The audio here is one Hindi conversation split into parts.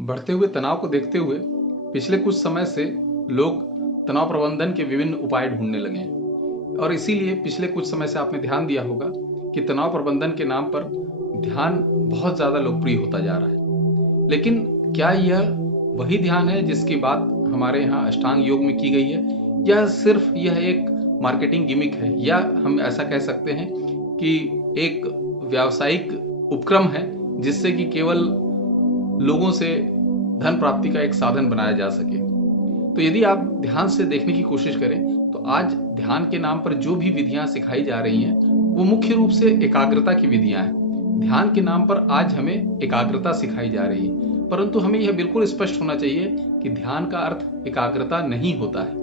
बढ़ते हुए तनाव को देखते हुए पिछले कुछ समय से लोग तनाव प्रबंधन के विभिन्न उपाय ढूंढने लगे हैं और इसीलिए पिछले कुछ समय से आपने ध्यान दिया होगा कि तनाव प्रबंधन के नाम पर ध्यान बहुत ज़्यादा लोकप्रिय होता जा रहा है। लेकिन क्या यह वही ध्यान है जिसकी बात हमारे यहाँ अष्टांग योग में की गई है, या सिर्फ यह एक मार्केटिंग गिमिक है, या हम ऐसा कह सकते हैं कि एक व्यावसायिक उपक्रम है जिससे कि केवल लोगों से धन प्राप्ति का एक साधन बनाया जा सके। तो यदि आप ध्यान से देखने की कोशिश करें तो आज ध्यान के नाम पर जो भी विधियां सिखाई जा रही हैं वो मुख्य रूप से एकाग्रता की विधियां हैं। ध्यान के नाम पर आज हमें एकाग्रता सिखाई जा रही है, परंतु हमें यह बिल्कुल स्पष्ट होना चाहिए कि ध्यान का अर्थ एकाग्रता नहीं होता है।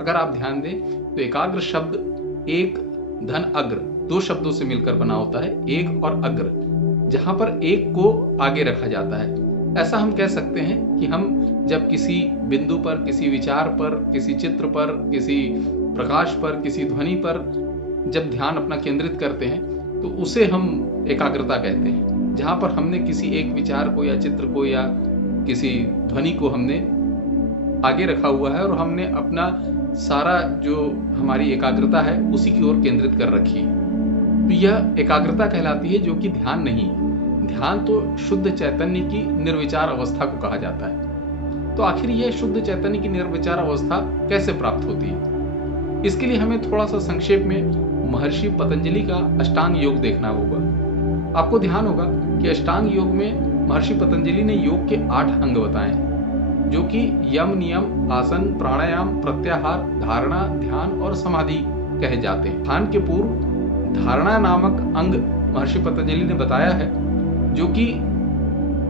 अगर आप ध्यान दें तो एकाग्र शब्द एक धन अग्र दो शब्दों से मिलकर बना होता है, एक और अग्र, जहां पर एक को आगे रखा जाता है। ऐसा हम कह सकते हैं कि हम जब किसी बिंदु पर, किसी विचार पर, किसी चित्र पर, किसी प्रकाश पर, किसी ध्वनि पर जब ध्यान अपना केंद्रित करते हैं तो उसे हम एकाग्रता कहते हैं। जहां पर हमने किसी एक विचार को या चित्र को या किसी ध्वनि को हमने आगे रखा हुआ है और हमने अपना सारा जो हमारी एकाग्रता है उसी की ओर केंद्रित कर रखी है, तो यह एकाग्रता कहलाती है, जो कि ध्यान नहीं है। ध्यान तो शुद्ध चैतन्य की निर्विचार अवस्था को कहा जाता है। तो आखिर यह शुद्ध चैतन्य की निर्विचार अवस्था कैसे प्राप्त होती है, इसके लिए हमें थोड़ा सा संक्षेप में महर्षि पतंजलि का अष्टांग योग देखना होगा। आपको ध्यान होगा कि अष्टांग योग में महर्षि पतंजलि ने योग के 8 अंग बताए हैं, जो कि यम, नियम, आसन, प्राणायाम, प्रत्याहार, धारणा, ध्यान और समाधि कहे जाते हैं। ध्यान के पूर्व धारणा नामक अंग महर्षि पतंजलि ने बताया है, जो कि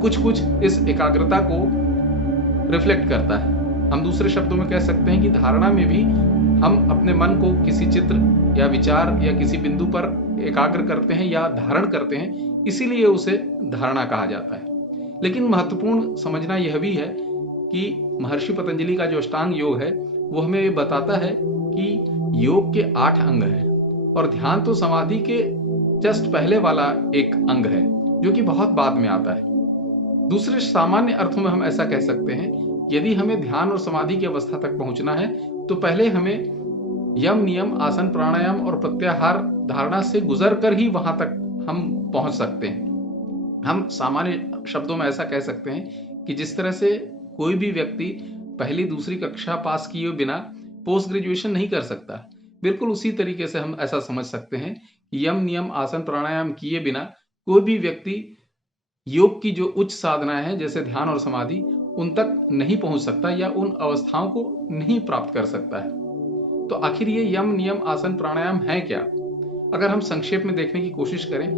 कुछ इस एकाग्रता को रिफ्लेक्ट करता है। हम दूसरे शब्दों में कह सकते हैं कि धारणा में भी हम अपने मन को किसी चित्र या विचार या किसी बिंदु पर एकाग्र करते हैं या धारण करते हैं, इसीलिए उसे धारणा कहा जाता है। लेकिन महत्वपूर्ण समझना यह भी है कि महर्षि पतंजलि का जो अष्टांग योग है वो हमें ये बताता है कि योग के 8 अंग हैं और ध्यान तो समाधि के जस्ट पहले वाला एक अंग है, जो कि बहुत बाद में आता है। दूसरे सामान्य अर्थों में हम ऐसा कह सकते हैं, यदि हमें ध्यान और समाधि की अवस्था तक पहुंचना है तो पहले हमें यम, नियम, आसन, प्राणायाम और प्रत्याहार धारणा से गुजर कर ही वहां तक हम पहुंच सकते हैं। हम सामान्य शब्दों में ऐसा कह सकते हैं कि जिस तरह से कोई भी व्यक्ति पहली दूसरी कक्षा पास किए बिना पोस्ट ग्रेजुएशन नहीं कर सकता, बिल्कुल उसी तरीके से हम ऐसा समझ सकते हैं कि यम, नियम, आसन, प्राणायाम किए बिना कोई भी व्यक्ति योग की जो उच्च साधनाएं हैं जैसे ध्यान और समाधि उन तक नहीं पहुंच सकता या उन अवस्थाओं को नहीं प्राप्त कर सकता है। तो आखिर ये यम, नियम, आसन, प्राणायाम है क्या? अगर हम संक्षेप में देखने की कोशिश करें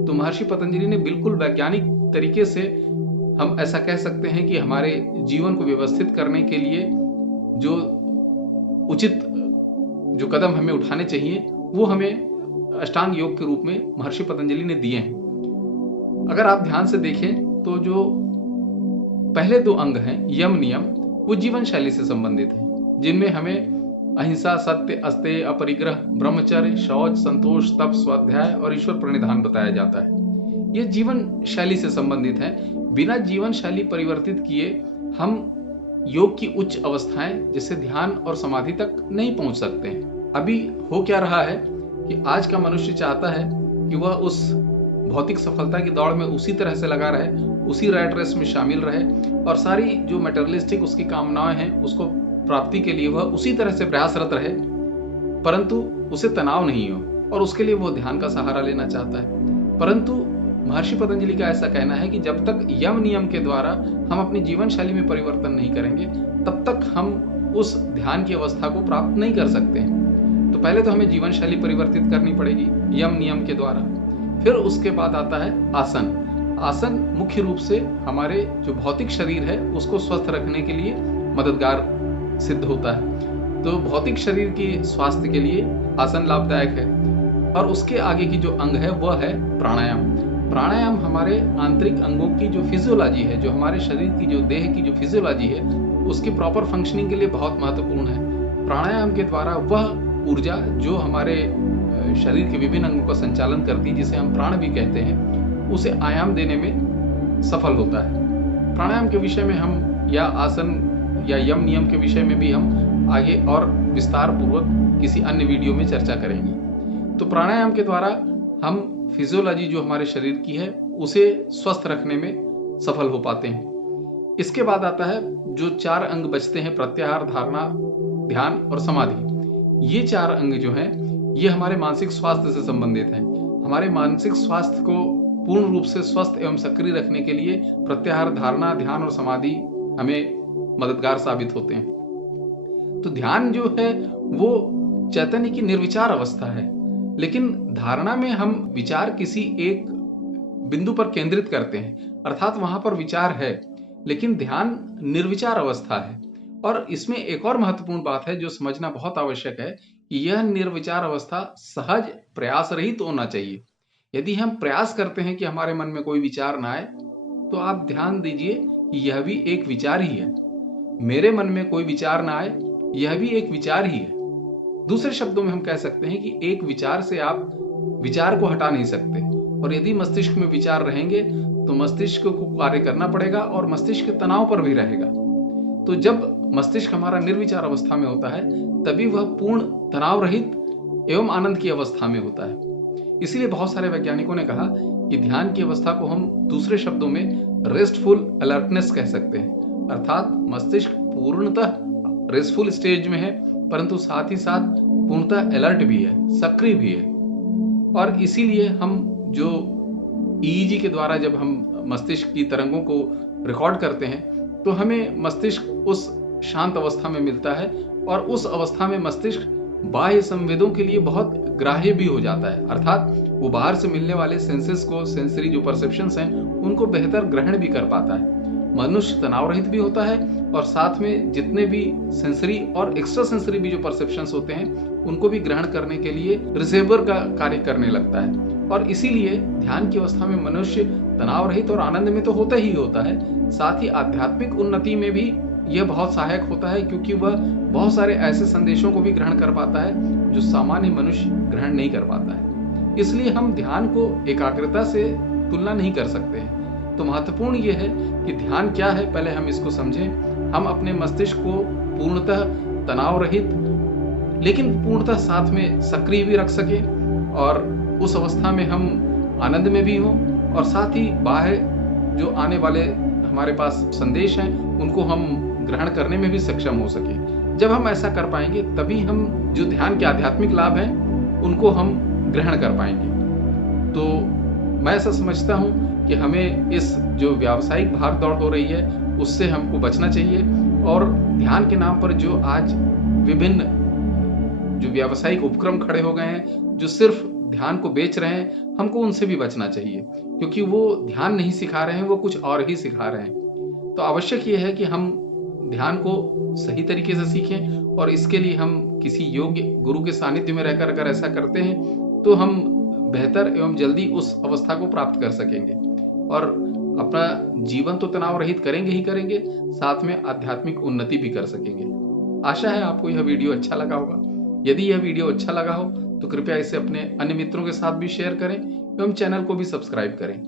तो महर्षि पतंजलि ने बिल्कुल वैज्ञानिक तरीके से हम ऐसा कह सकते हैं कि हमारे जीवन को व्यवस्थित करने के लिए जो उचित जो कदम हमें उठाने चाहिए वो हमें अष्टांग योग के रूप में महर्षि पतंजलि ने दिए हैं। अगर आप ध्यान से देखें तो जो पहले 2 अंग हैं यम, नियम, वो जीवन शैली से संबंधित हैं, जिनमें हमें अहिंसा, सत्य, अस्तेय, अपरिग्रह, ब्रह्मचर्य, शौच, संतोष, तप, स्वाध्याय और ईश्वर प्रणिधान बताया जाता है। ये जीवन शैली से संबंधित है। बिना जीवन शैली परिवर्तित किए हम योग की उच्च अवस्थाएं जैसे ध्यान और समाधि तक नहीं पहुंच सकते हैं। अभी हो क्या रहा है कि आज का मनुष्य चाहता है कि वह उस भौतिक सफलता की दौड़ में उसी तरह से लगा रहे, उसी रैट रेस में शामिल रहे और सारी जो मटेरियलिस्टिक उसकी कामनाएं हैं उसको प्राप्ति के लिए वह उसी तरह से प्रयासरत रहे, परंतु उसे तनाव नहीं हो और उसके लिए वह ध्यान का सहारा लेना चाहता है। परंतु महर्षि पतंजलि का ऐसा कहना है कि जब तक यम, नियम के द्वारा हम अपनी जीवन शैली में परिवर्तन नहीं करेंगे तब तक हम उस ध्यान की अवस्था को प्राप्त नहीं कर सकते। तो पहले तो हमें जीवन शैली परिवर्तित करनी पड़ेगी यम, नियम के द्वारा। फिर उसके बाद आता है आसन। आसन मुख्य रूप से हमारे जो भौतिक शरीर है उसको स्वस्थ रखने के लिए मददगार सिद्ध होता है। तो भौतिक शरीर की स्वास्थ्य के लिए आसन लाभदायक है। और उसके आगे की जो अंग है वह है प्राणायाम। प्राणायाम हमारे आंतरिक अंगों की जो फिजियोलॉजी है, जो हमारे शरीर की जो देह की जो फिजियोलॉजी है उसकी प्रॉपर फंक्शनिंग के लिए बहुत महत्वपूर्ण है। प्राणायाम के द्वारा वह ऊर्जा जो हमारे शरीर के विभिन्न अंगों का संचालन करती है, जिसे हम प्राण भी कहते हैं, उसे आयाम देने में सफल होता है। प्राणायाम के विषय में हम या आसन या यम नियम के विषय में भी हम आगे और विस्तार पूर्वक किसी अन्य वीडियो में चर्चा करेंगे। तो प्राणायाम के द्वारा हम फिजियोलॉजी जो हमारे शरीर की है उसे स्वस्थ रखने में सफल हो पाते हैं। इसके बाद आता है जो 4 अंग बचते हैं, प्रत्याहार, धारणा, ध्यान और समाधि। ये 4 अंग जो हैं ये हमारे मानसिक स्वास्थ्य से संबंधित हैं। हमारे मानसिक स्वास्थ्य को पूर्ण रूप से स्वस्थ एवं सक्रिय रखने के लिए प्रत्याहार, धारणा, ध्यान और समाधि हमें मददगार साबित होते हैं। तो ध्यान जो है वो चैतन्य की निर्विचार अवस्था है, लेकिन धारणा में हम विचार किसी एक बिंदु पर केंद्रित करते हैं, अर्थात वहां पर विचार है, लेकिन ध्यान निर्विचार अवस्था है। और इसमें एक और महत्वपूर्ण बात है जो समझना बहुत आवश्यक है कि यह निर्विचार अवस्था सहज प्रयास रहित होना चाहिए। यदि हम प्रयास करते हैं कि हमारे मन में कोई विचार ना आए, तो आप ध्यान दीजिए कि यह भी एक विचार ही है। मेरे मन में कोई विचार ना आए, यह भी एक विचार ही है। दूसरे शब्दों में हम कह सकते हैं कि एक विचार से आप विचार को हटा नहीं सकते, और यदि मस्तिष्क में विचार रहेंगे तो मस्तिष्क को कार्य करना पड़ेगा और मस्तिष्क तनाव पर भी रहेगा। तो जब मस्तिष्क हमारा निर्विचार अवस्था में होता है तभी वह पूर्ण तनाव रहित एवं आनंद की अवस्था में होता है। इसीलिए बहुत सारे वैज्ञानिकों ने कहा कि ध्यान की अवस्था को हम दूसरे शब्दों में रेस्टफुल अलर्टनेस कह सकते हैं, अर्थात मस्तिष्क पूर्णतः रेस्टफुल स्टेज में है, परंतु साथ ही साथ पूर्णतः अलर्ट भी है, सक्रिय भी है। और इसीलिए हम जो ईईजी के द्वारा जब हम मस्तिष्क की तरंगों को रिकॉर्ड करते हैं तो हमें मस्तिष्क उस शांत अवस्था में मिलता है, और उस अवस्था में मस्तिष्क बाह्य संवेदों के लिए बहुत ग्राह्य भी हो जाता है, अर्थात वो बाहर से मिलने वाले सेंसेस को, सेंसरी जो परसेप्शंस हैं, उनको बेहतर ग्रहण भी कर पाता है। मनुष्य तनाव रहित भी होता है, और साथ में जितने भी सेंसरी और एक्स्ट्रा सेंसरी भी जो परसेप्शंस होते हैं उनको भी ग्रहण करने के लिए रिसीवर का कार्य करने लगता है। और इसीलिए ध्यान की अवस्था में मनुष्य तनाव रहित और आनंद में तो होता ही होता है, साथ ही आध्यात्मिक उन्नति में भी यह बहुत सहायक होता है, क्योंकि वह बहुत सारे ऐसे संदेशों को भी ग्रहण कर पाता है जो सामान्य मनुष्य ग्रहण नहीं कर पाता है। इसलिए हम ध्यान को एकाग्रता से तुलना नहीं कर सकते हैं। तो महत्वपूर्ण यह है कि ध्यान क्या है, पहले हम इसको समझें। हम अपने मस्तिष्क को पूर्णतः तनाव रहित लेकिन पूर्णतः साथ में सक्रिय भी रख सके, और उस अवस्था में हम आनंद में भी हों, और साथ ही बाहर जो आने वाले हमारे पास संदेश हैं उनको हम ग्रहण करने में भी सक्षम हो सके। जब हम ऐसा कर पाएंगे तभी हम जो ध्यान के आध्यात्मिक लाभ हैं उनको हम ग्रहण कर पाएंगे। तो मैं ऐसा समझता हूं कि हमें इस जो व्यावसायिक भाग दौड़ हो रही है उससे हमको बचना चाहिए, और ध्यान के नाम पर जो आज विभिन्न जो व्यावसायिक उपक्रम खड़े हो गए हैं जो सिर्फ ध्यान को बेच रहे हैं, हमको उनसे भी बचना चाहिए, क्योंकि वो ध्यान नहीं सिखा रहे हैं, वो कुछ और ही सिखा रहे हैं। तो आवश्यक ये है कि हम ध्यान को सही तरीके से सीखें, और इसके लिए हम किसी योग्य गुरु के सानिध्य में रहकर अगर ऐसा करते हैं तो हम बेहतर एवं जल्दी उस अवस्था को प्राप्त कर सकेंगे, और अपना जीवन तो तनाव रहित करेंगे ही करेंगे, साथ में आध्यात्मिक उन्नति भी कर सकेंगे। आशा है आपको यह वीडियो अच्छा लगा होगा। यदि यह वीडियो अच्छा लगा हो तो कृपया इसे अपने अन्य मित्रों के साथ भी शेयर करें एवं चैनल को भी सब्सक्राइब करें।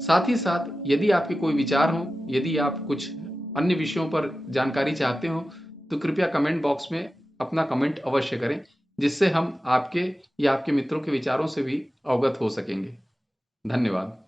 साथ ही साथ यदि आपके कोई विचार हो, यदि आप कुछ अन्य विषयों पर जानकारी चाहते हो, तो कृपया कमेंट बॉक्स में अपना कमेंट अवश्य करें, जिससे हम आपके या आपके मित्रों के विचारों से भी अवगत हो सकेंगे। धन्यवाद।